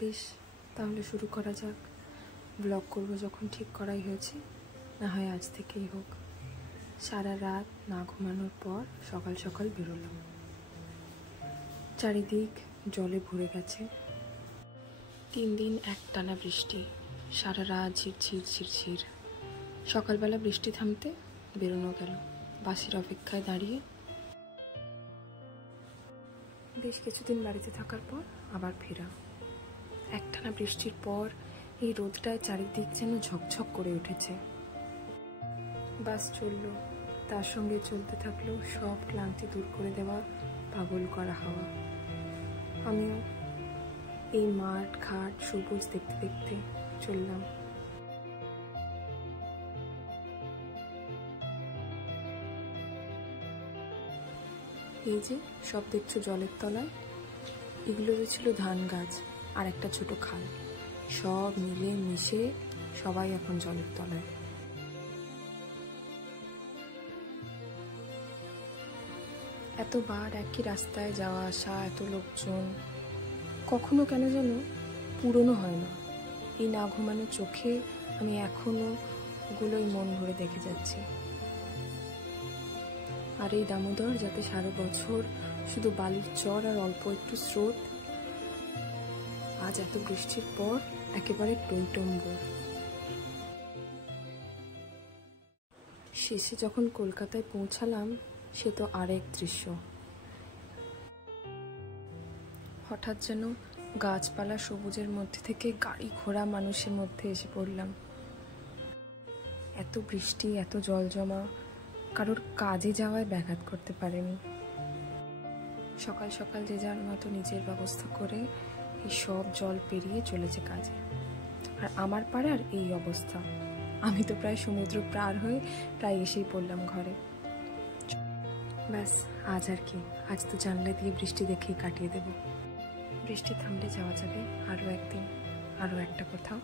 বেশ, তাহলে শুরু করা যাক। ব্লগ করব যখন ঠিক করাই হয়েছে, না হয় আজ থেকেই হোক। সারা রাত না ঘুমানোর পর সকাল সকাল বেরোলাম। চারিদিক জলে ভরে গেছে। 3 দিন একটানা বৃষ্টি, সারা রাত ঝিরঝির ঝিরঝির। সকালবেলা বৃষ্টি থামতে বেরোনো গেল। বাসের অপেক্ষায় দাঁড়িয়ে বেশ কিছুদিন বাড়িতে থাকার পর আবার ফেরা। একটানা বৃষ্টির পর এই রোদটায় চারিদিক যেন ঝকঝক করে উঠেছে। বাস চলল, তার সঙ্গে চলতে থাকলো সব ক্লান্তি দূর করে দেওয়া পাগল করা হাওয়া। আমিও এই মাঠ ঘাট সবুজ দেখতে দেখতে চললাম। এই যে সব দেখছো জলের তলায়, এগুলো ছিল ধান গাছ আর একটা ছোট খাল। সব মিলে মিশে সবাই এখন জলের তলায়। এতবার একই রাস্তায় যাওয়া আসা, এত লোকজন, কখনো কেন যেন পুরনো হয় না। এই না ঘুমানো চোখে আমি এখনো ওগুলোই মন ভরে দেখে যাচ্ছি। আর এই দামোদর, যাতে সারা বছর শুধু বালির চর আর অল্প একটু স্রোত, আজ এত বৃষ্টির পর একেবারে টইটম্বুর। শেষে যখন কলকাতায় পৌঁছালাম, সে তো আরেক দৃশ্য। হঠাৎ যেন গাছপালা সবুজের মধ্যে থেকে গাড়ি ঘোড়া মানুষের মধ্যে এসে পড়লাম। এত বৃষ্টি, এত জল জমা, কারোর কাজে যাওয়ায় ব্যাঘাত করতে পারেনি। সকাল সকাল যে যার মতো নিজের ব্যবস্থা করে এই সব জল পেরিয়ে চলেছে কাজে। আর আমার পাড়ার এই অবস্থা। আমি তো প্রায় সমুদ্র পার হয়ে প্রায় এসেই পড়লাম ঘরে। ব্যাস, আজ আর কি, আজ তো জানলা দিয়ে বৃষ্টি দেখেই কাটিয়ে দেব। বৃষ্টি থামলে যাওয়া যাবে আরও একদিন, আরও একটা কোথাও।